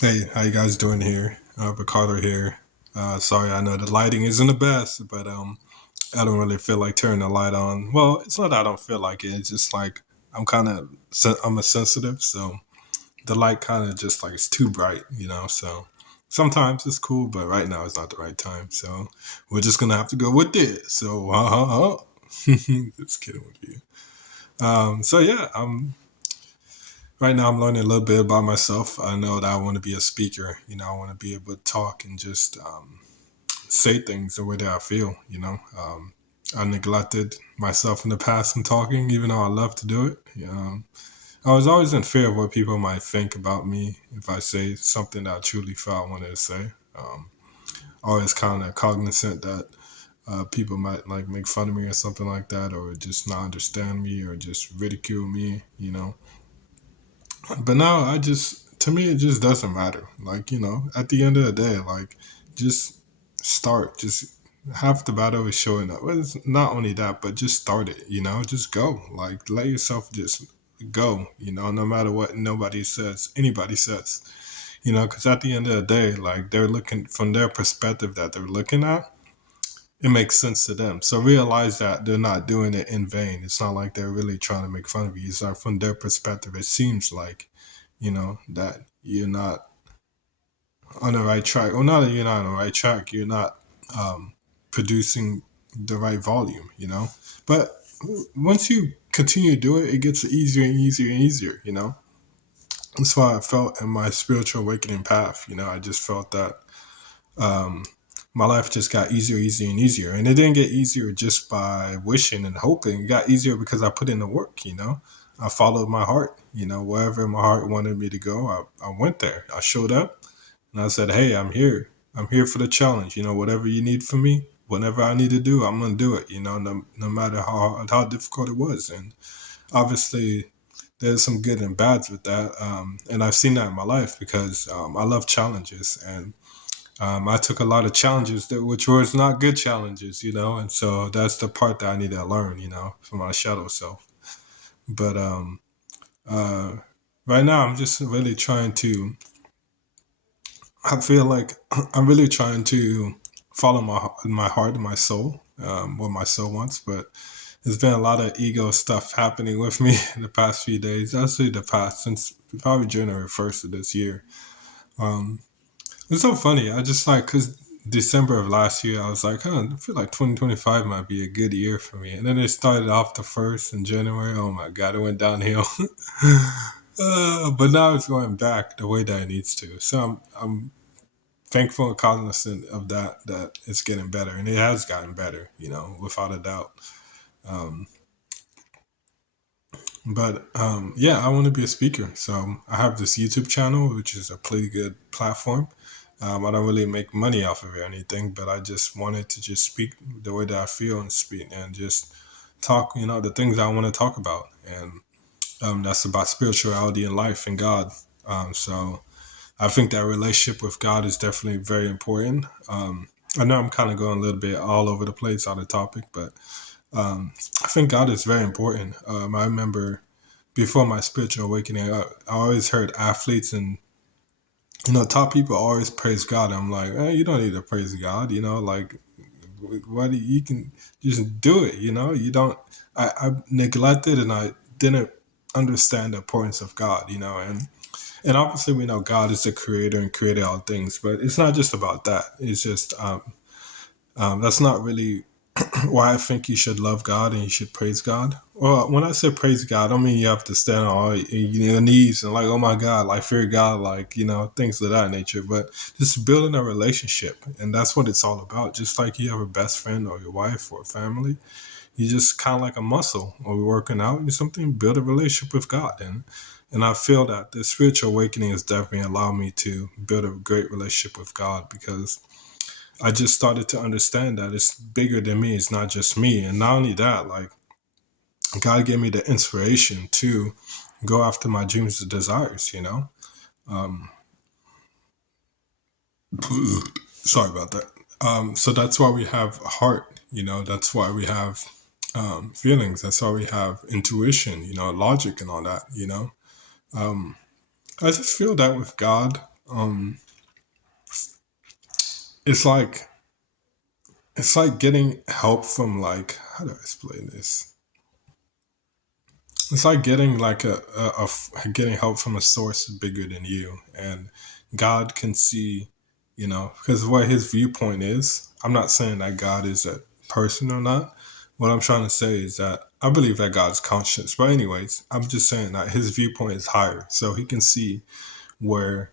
Hey, how you guys doing here? Ricardo here. Sorry, I know the lighting isn't the best, but I don't really feel like turning the light on. Well, it's not that I don't feel like it. It's just like I'm a sensitive, so the light kind of just like it's too bright, So sometimes it's cool, but right now it's not the right time. So we're just gonna have to go with this. So just kidding with you. So yeah, right now I'm learning a little bit about myself. I know that I want to be a speaker. I want to be able to talk and just say things the way that I feel. I neglected myself in the past in talking, even though I love to do it. I was always in fear of what people might think about me if I say something that I truly felt I wanted to say. Always kind of cognizant that people might like make fun of me or something like that, or just not understand me, or just ridicule me. But now to me, it just doesn't matter. Like, at the end of the day, like, just start. Just half the battle is showing up. Well, it's not only that, but just start it. Just go. Like, let yourself just go, no matter what anybody says, because at the end of the day, like, they're looking from their perspective that they're looking at. It makes sense to them. So realize that they're not doing it in vain. It's not like they're really trying to make fun of you. It's like from their perspective, it seems like that you're not on the right track. Or not that you're not on the right track, you're not producing the right volume. But once you continue to do it, it gets easier and easier and easier. That's why I felt in my spiritual awakening path. I just felt that my life just got easier and easier. And it didn't get easier just by wishing and hoping. It got easier because I put in the work. I followed my heart. Wherever my heart wanted me to go, I went there. I showed up and I said, hey, I'm here. I'm here for the challenge. Whatever you need from me, whatever I need to do, I'm going to do it, no matter how difficult it was. And obviously, there's some good and bads with that. And I've seen that in my life because I love challenges. And I took a lot of challenges which was not good challenges, and so that's the part that I need to learn, from my shadow self. But uh, right now, I'm just really trying to. I feel like I'm really trying to follow my heart and my soul, what my soul wants. But there's been a lot of ego stuff happening with me in the past few days. Actually, the past since probably January 1st of this year. Um, It's so funny. I just like because December of last year, I was like, I feel like 2025 might be a good year for me. And then it started off the first in January. Oh my God, it went downhill. But now it's going back the way that it needs to. So I'm thankful and cognizant of that it's getting better. And it has gotten better, without a doubt. Um, but yeah, I want to be a speaker. So I have this YouTube channel, which is a pretty good platform. I don't really make money off of it or anything, but I just wanted to just speak the way that I feel and speak and just talk, the things I want to talk about. And that's about spirituality and life and God. So I think that relationship with God is definitely very important. I know I'm kind of going a little bit all over the place on the topic, but I think God is very important. I remember before my spiritual awakening, I always heard athletes and top people always praise God. I'm like, you don't need to praise God. Like, why do you can just do it? You don't. I neglected and I didn't understand the importance of God. And obviously we know God is the creator and created all things, but it's not just about that. It's just that's not really why I think you should love God and you should praise God. Well, when I say praise God, I don't mean you have to stand on all your knees and like, oh my God, like fear God, like, things of that nature. But just building a relationship. And that's what it's all about. Just like you have a best friend or your wife or family, you just kind of like a muscle or working out or something, build a relationship with God. And I feel that the spiritual awakening has definitely allowed me to build a great relationship with God because I just started to understand that it's bigger than me. It's not just me. And not only that, like God gave me the inspiration to go after my dreams and desires. Um, sorry about that. So that's why we have a heart. That's why we have feelings. That's why we have intuition, logic and all that. Um, I just feel that with God. Um, it's like it's like getting help from, like, how do I explain this? It's like getting like getting help from a source bigger than you, and God can see, because what His viewpoint is. I'm not saying that God is a person or not. What I'm trying to say is that I believe that God's conscious. But anyways, I'm just saying that His viewpoint is higher, so He can see where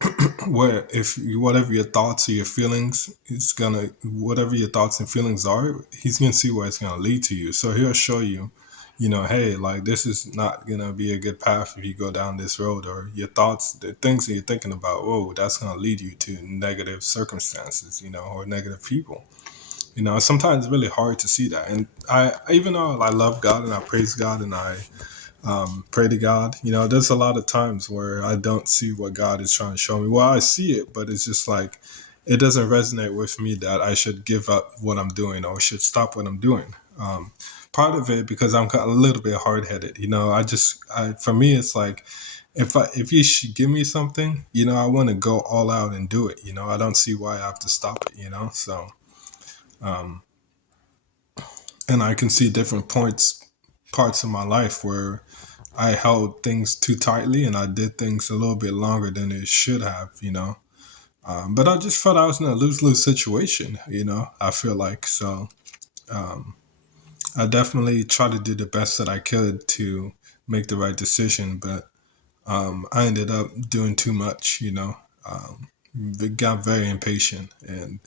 if whatever your thoughts or your feelings is gonna whatever your thoughts and feelings are, he's gonna see where it's gonna lead to you. So he'll show you, hey, like, this is not gonna be a good path if you go down this road, or your thoughts, the things that you're thinking about, whoa, that's gonna lead you to negative circumstances, or negative people. Sometimes it's really hard to see that. And I, even though I love God and I praise God and I pray to God. There's a lot of times where I don't see what God is trying to show me. Well, I see it, but it's just like it doesn't resonate with me that I should give up what I'm doing or should stop what I'm doing. Part of it because I'm a little bit hard headed. For me, it's like if you should give me something, I want to go all out and do it. I don't see why I have to stop it. So and I can see different parts of my life where I held things too tightly and I did things a little bit longer than it should have, but I just felt I was in a lose lose situation, I feel like. So I definitely tried to do the best that I could to make the right decision, but I ended up doing too much, got very impatient and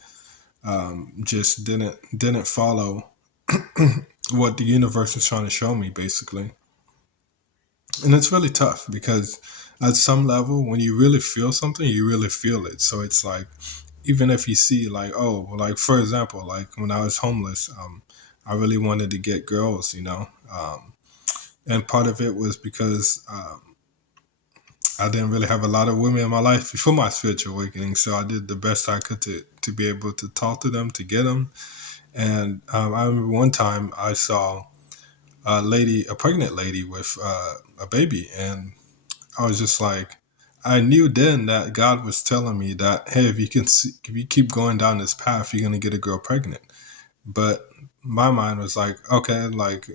just didn't follow what the universe was trying to show me, basically. And it's really tough because at some level, when you really feel something, you really feel it. So it's like, even if you see, like, oh, well, like, for example, like when I was homeless, I really wanted to get girls, and part of it was because I didn't really have a lot of women in my life before my spiritual awakening. So I did the best I could to be able to talk to them, to get them. And I remember one time I saw a pregnant lady with a baby, and I was just like, I knew then that God was telling me that, hey, if you keep going down this path, you're gonna get a girl pregnant. But my mind was like, okay, like,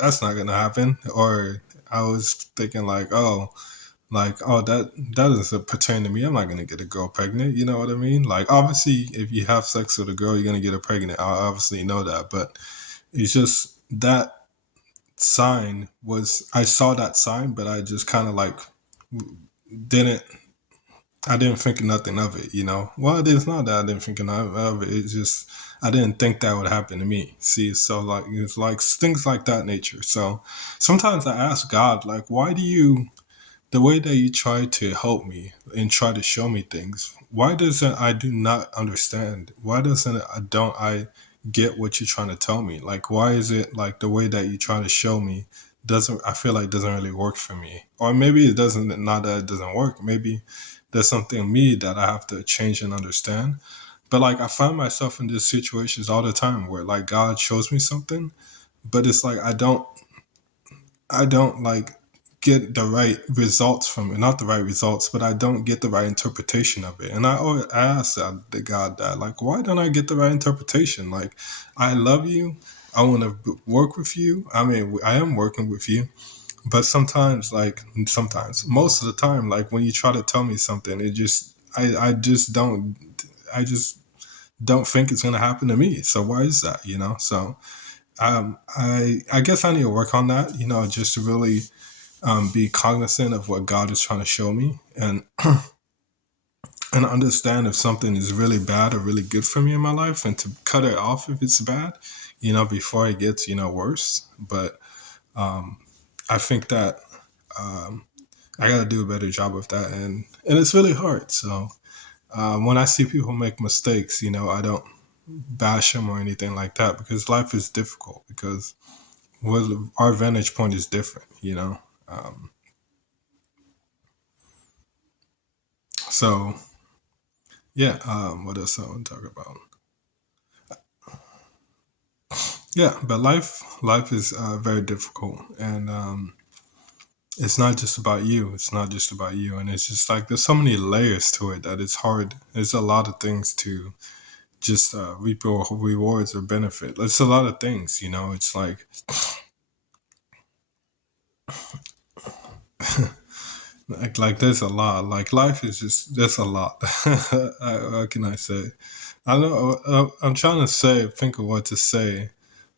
that's not gonna happen. Or I was thinking like, oh, that doesn't pertain to me. I'm not gonna get a girl pregnant. You know what I mean? Like, obviously, if you have sex with a girl, you're gonna get her pregnant. I obviously know that, but it's just that sign was I saw that sign, but I just kind of like didn't I didn't think nothing of it, Well, it's not that I didn't think of it. It's just I didn't think that would happen to me. See, so like it's like things like that nature. So sometimes I ask God, like, why do you the way that you try to help me and try to show me things, why doesn't I do not understand? Why doesn't I don't I get what you're trying to tell me? Like, why is it like the way that you try to show me doesn't I feel like doesn't really work for me? Or maybe it doesn't, not that it doesn't work. Maybe there's something in me that I have to change and understand. But like I find myself in these situations all the time where like God shows me something, but it's like I don't like get the right results from it. Not the right results, but I don't get the right interpretation of it. And I always ask the God that, like, why don't I get the right interpretation? Like, I love you. I want to work with you. I mean, I am working with you. But most of the time, like when you try to tell me something, I just don't think it's going to happen to me. So why is that, So I guess I need to work on that, just to really be cognizant of what God is trying to show me, and understand if something is really bad or really good for me in my life, and to cut it off if it's bad, before it gets worse. But I think that I got to do a better job of that, and it's really hard. So when I see people make mistakes, I don't bash them or anything like that, because life is difficult, because our vantage point is different. So yeah, what else I want to talk about? Yeah, but life is very difficult, and it's not just about you. It's not just about you. And it's just like there's so many layers to it that it's hard. There's a lot of things to just reap your rewards or benefit. It's a lot of things, you know. It's like there's a lot. Like life is just there's a lot. What can I say? I know I'm trying to think of what to say,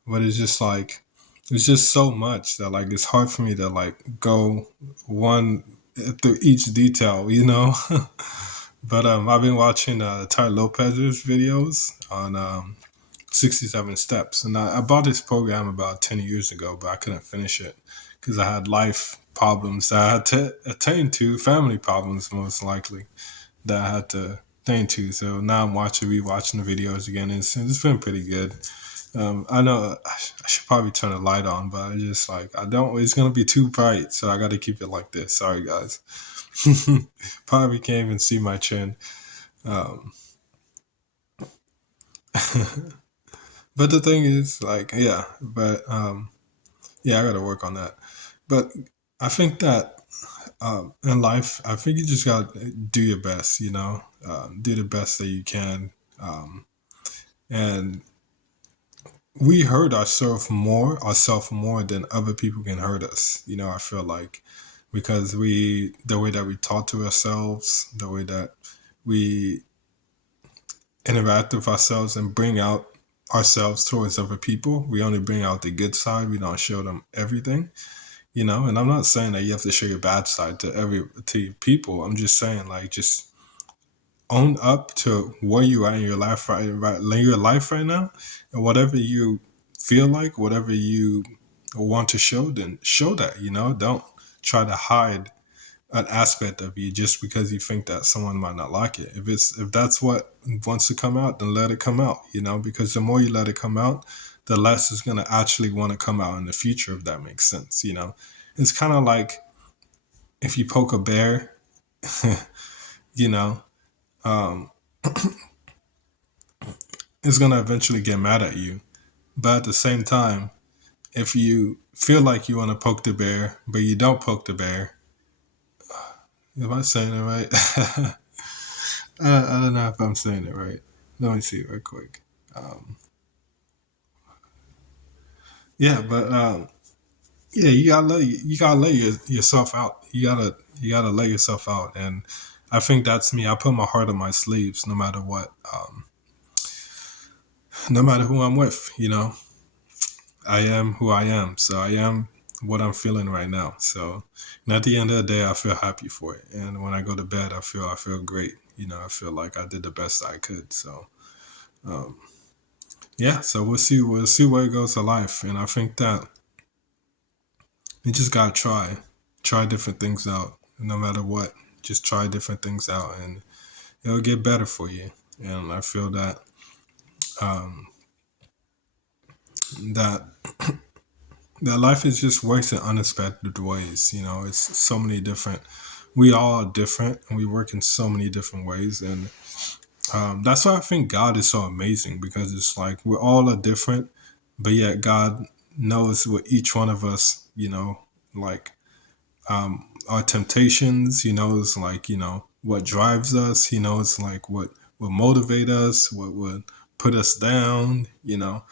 but it's just like it's just so much that like it's hard for me to like go one through each detail, you know. But I've been watching Ty Lopez's videos on 67 Steps, and I bought this program about 10 years ago, but I couldn't finish it because I had life problems that I had to attend to, family problems most likely that I had to attend to. So now I'm rewatching the videos again. It's been pretty good. I know I should probably turn the light on, but I just like I don't. It's gonna be too bright, so I got to keep it like this. Sorry, guys. Probably can't even see my chin. Um, but the thing is, like, yeah, but yeah, I got to work on that. But I think that in life, I think you just got to do your best. You know, do the best that you can. Um, and we hurt ourselves more than other people can hurt us. You know, I feel like because the way that we talk to ourselves, the way that we interact with ourselves and bring out ourselves towards other people, we only bring out the good side. We don't show them everything, you know. And I'm not saying that you have to show your bad side to people. I'm just saying like just own up to where you are in your life right now, and whatever you feel like, whatever you want to show, then show that. You know, don't try to hide an aspect of you just because you think that someone might not like it. If that's what wants to come out, then let it come out. You know, because the more you let it come out, the less it's gonna actually want to come out in the future. If that makes sense, you know, it's kind of like if you poke a bear, you know. Um, it's gonna eventually get mad at you. But at the same time, if you feel like you want to poke the bear, but you don't poke the bear, am I saying it right? I don't know if I'm saying it right. Let me see real quick. Um, yeah, but yeah, you gotta lay yourself out. You gotta lay yourself out, and I think that's me. I put my heart on my sleeves, no matter what, no matter who I'm with. You know, I am who I am. So I am what I'm feeling right now. So, and at the end of the day, I feel happy for it. And when I go to bed, I feel great. You know, I feel like I did the best I could. So, um, yeah. So we'll see where it goes to life. And I think that you just gotta try different things out, no matter what. Just try different things out, and it'll get better for you. And I feel that um, that that life is just works in unexpected ways. You know, it's so many different. We all are different, and we work in so many different ways, and that's why I think God is so amazing because it's like we're all are different, but yet God knows what each one of us, you know, like our temptations. He knows like what drives us. He knows like what would motivate us, what would put us down. You know,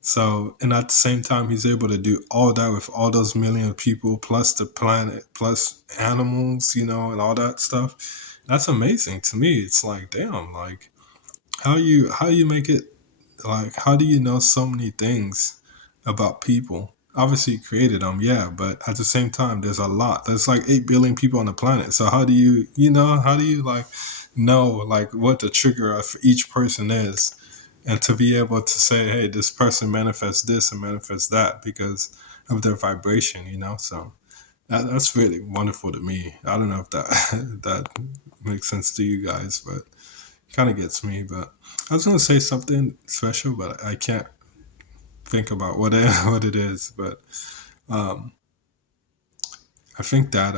so, and at the same time, he's able to do all that with all those million people, plus the planet, plus animals, you know, and all that stuff. That's amazing to me. It's like, damn, like how you make it, like how do you know so many things about people? Obviously, you created them, yeah, but at the same time, there's a lot. There's like 8 billion people on the planet. So how do how do you like know like what the trigger of each person is? And to be able to say, hey, this person manifests this and manifests that because of their vibration, you know. So that's really wonderful to me. I don't know if that that makes sense to you guys, but it kind of gets me. But I was gonna say something special, but I can't think about what what it is. But um, I think that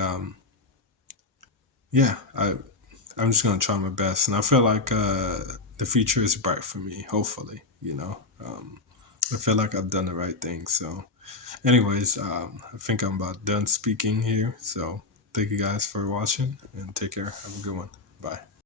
yeah, I'm just gonna try my best, and I feel like the future is bright for me. Hopefully, you know. I feel like I've done the right thing. So Anyways, I think I'm about done speaking here. So thank you guys for watching and take care. Have a good one. Bye.